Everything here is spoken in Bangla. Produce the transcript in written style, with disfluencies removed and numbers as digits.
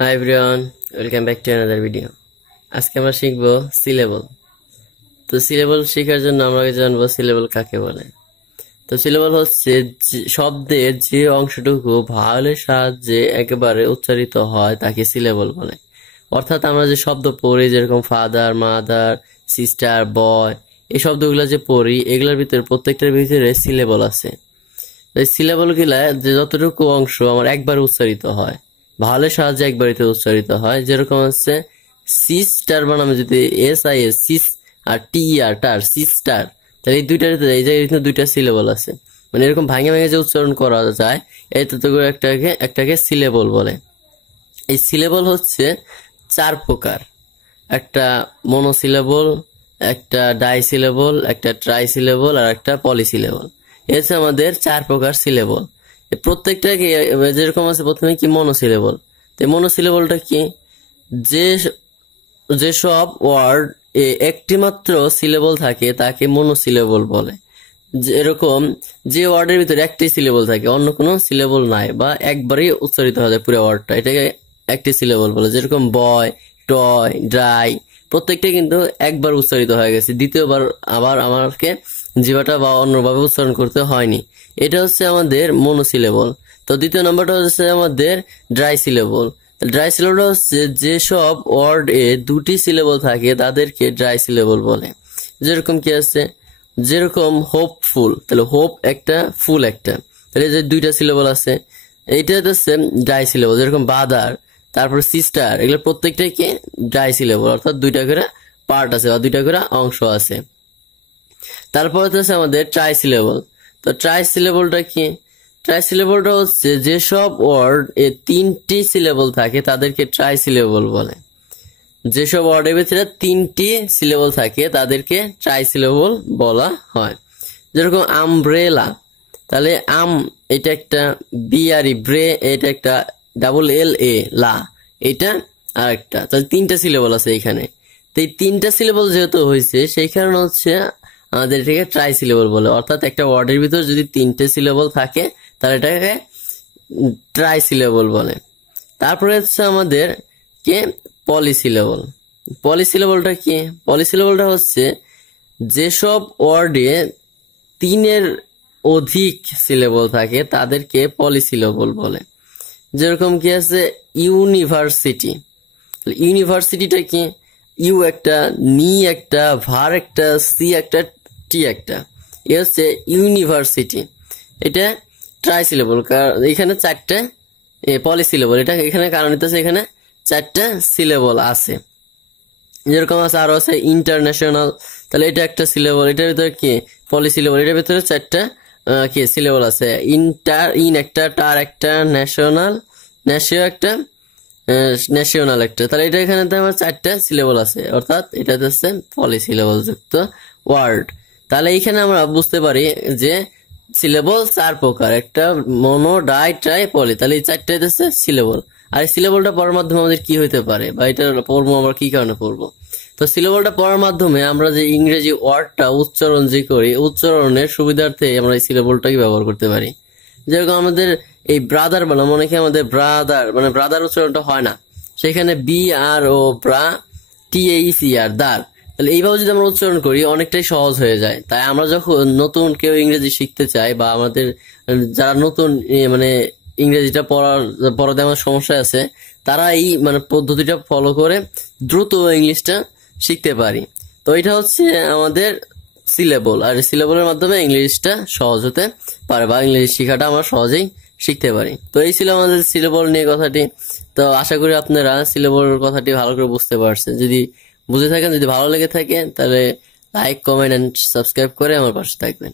Hi everyone, welcome back to another video. আজকে আমরা শিখবো সিলেবল। তো সিলেবল শেখার জন্য আমরা আগে জানবো সিলেবল কাকে বলে। তো সিলেবল হচ্ছে শব্দের যে অংশটুকু ভাওয়েলের সাহায্যে একেবারে উচ্চারিত হয় তাকে সিলেবল বলে। অর্থাৎ আমরা যে শব্দ পড়ি, যেরকম ফাদার, মাদার, সিস্টার, বয়, এই শব্দগুলো যে পড়ি, এগুলোর ভিতরে প্রত্যেকটার ভিতরে সিলেবল আছে। এই সিলেবল গুলা যে যতটুকু অংশ আমার একবার উচ্চারিত হয়, ভাওয়েলের সাহায্যে একবারিতে উচ্চারিত হয়, যেরকম হচ্ছে সিস্টার বানামে যদি SIS সিস আর TER টার সিস্টার, তাহলে এই দুইটার এই জায়গায় কিন্তু দুইটা সিলেবল আছে। মানে এরকম ভাঙে ভাঙে যে উচ্চারণ করা যায়, এই ততগুলো একটাকে সিলেবল বলে। এই সিলেবল হচ্ছে 4 প্রকার: একটা মনোসিলেবল, একটা ডাইসিলেবল, একটা ট্রাইসিলেবল আর একটা পলিসিলেবল। হচ্ছে আমাদের 4 প্রকার সিলেবল। প্রত্যেকটাকে যেরকম আছে, প্রথমে কি মনোসিলেবল। তো মনোসিলেবলটা কি? যেসব ওয়ার্ড একটি মাত্র সিলেবল থাকে তাকে মনোসিলেবল বলে। এরকম যে ওয়ার্ডের ভিতরে একটি সিলেবল থাকে, অন্য কোনো সিলেবল নাই, বা একবারই উচ্চারিত হয় পুরো ওয়ার্ডটা, এটাকে একটি সিলেবল বলে। যেরকম বয়, টয়, ড্রাই, প্রত্যেকটা কিন্তু একবার উচ্চারিত হয়ে গেছে, দ্বিতীয়বার আবার আমাকে জিহ্বাটা বা অন্যভাবে উচ্চারণ করতে হয়নি। এটা হচ্ছে আমাদের মনোসিলেবল। তো দ্বিতীয় নম্বরটা হচ্ছে আমাদের ড্রাই সিলেবল। ড্রাই সিলেবল হচ্ছে যেসব ওয়ার্ড এ দুটি সিলেবল থাকে তাদেরকে ড্রাই সিলেবল বলে। যেরকম কি আছে, যেরকম হোপফুল, তাহলে হোপ একটা, ফুল একটা, তাহলে যে দুইটা সিলেবল আছে, এইটা হচ্ছে ড্রাই সিলেবল। যেরকম বাদার, তারপর সিস্টার, এগুলো প্রত্যেকটাই কি ড্রাই সিলেবল, অর্থাৎ দুইটা করে পার্ট আছে বা দুইটা করে অংশ আছে। তারপর হচ্ছে আমাদের ট্রাই সিলেবল। তো ট্রাই সিলেবলটা কি? ট্রাই সিলেবলটা হচ্ছে যেসব ওয়ার্ড এ 3টি সিলেবল থাকে তাদেরকে ট্রাই সিলেবল বলে। যেসব ওয়ার্ডের ভিতরে 3টি সিলেবল থাকে তাদেরকে ট্রাই সিলেবল বলা হয়। যেরকম আমব্রেলা, তাহলে আম এটা একটা, BRE ব্রে এটা একটা, LLA লা এটা আর একটা, তাহলে 3টা সিলেবল আছে এখানে। তো এই 3টা সিলেবল যেহেতু হয়েছে, সেই কারণে হচ্ছে আমাদের এটাকে ট্রাই সিলেবল বলে। অর্থাৎ একটা ওয়ার্ডের ভিতর যদি 3টে সিলেবল থাকে তাহলে এটাকে ট্রাই সিলেবল বলে। তারপরে হচ্ছে আমাদের কে পলিসিলেবল। পলিসিলেবলটা কি? পলিসিলেবলটা হচ্ছে যেসব ওয়ার্ডে 3-এর অধিক সিলেবল থাকে তাদেরকে পলিসিলেবল বলে। যেরকম কি আছে ইউনিভার্সিটি। ইউনিভার্সিটিটা কি? ইউ একটা, নি একটা, ভার একটা, সি একটা, টি একটা, এ হচ্ছে ইউনিভার্সিটি। এটা ট্রাই সিলেবল, এখানে 4টে পলিসিলেবল। এটা এখানে কারণ হচ্ছে এখানে 4টে সিলেবল আছে। যেরকম আছে আরো আছে ইন্টারন্যাশনাল, তাহলে এটা একটা সিলেবল, এটার ভিতরে কি পলিসিলেবল, এটার ভিতরে 4টে কি সিলেবল আছে। ইন একটা, টার একটা, ন্যাশনাল, ন্যাশিও একটা, ন্যাশনাল একটা, তাহলে এটা এখানে আমার 4টে সিলেবল আছে, অর্থাৎ এটা হচ্ছে পলিসিলেবল যুক্ত ওয়ার্ড। তাহলে এইখানে আমরা বুঝতে পারি যে সিলেবল 4 প্রকার, একটা মনো, ডাই, ট্রাই, পলি। তাহলে এই 4টে হচ্ছে সিলেবল। আর এই সিলেবলটা পড়ার মাধ্যমে আমাদের কি হইতে পারে, বা এটা পড়বো আমরা কি কারণে পড়বো? তো সিলেবলটা পড়ার মাধ্যমে আমরা যে ইংরেজি ওয়ার্ডটা উচ্চারণ যে করি, উচ্চারণের সুবিধার্থে আমরা এই সিলেবলটাকে ব্যবহার করতে পারি। যেরকম আমাদের এই ব্রাদার বললাম, অনেকে আমাদের ব্রাদার মানে ব্রাদার উচ্চারণটা হয় না, সেখানে BRO ব্রা, TAECR দার, তাহলে এইভাবে যদি আমরা উচ্চারণ করি অনেকটাই সহজ হয়ে যায়। তাই আমরা যখন নতুন কেউ ইংরেজি শিখতে চাই, বা আমাদের যারা নতুন মানে ইংরেজিটা পড়াতে আমার সমস্যা আছে, তারা এই মানে পদ্ধতিটা ফলো করে দ্রুত ইংলিশটা শিখতে পারি। তো এটা হচ্ছে আমাদের সিলেবল, আর সিলেবলের মাধ্যমে ইংলিশটা সহজ হতে পারে, বা ইংলিশ শেখাটা আমরা সহজেই শিখতে পারি। তো এই ছিল আমাদের সিলেবল নিয়ে কথাটি। তো আশা করি আপনারা সিলেবল কথাটি ভালো করে বুঝতে পারছেন। যদি বুঝে থাকেন, যদি ভালো লেগে থাকে, তাহলে লাইক, কমেন্ট এন্ড সাবস্ক্রাইব করে আমার পাশে থাকবেন।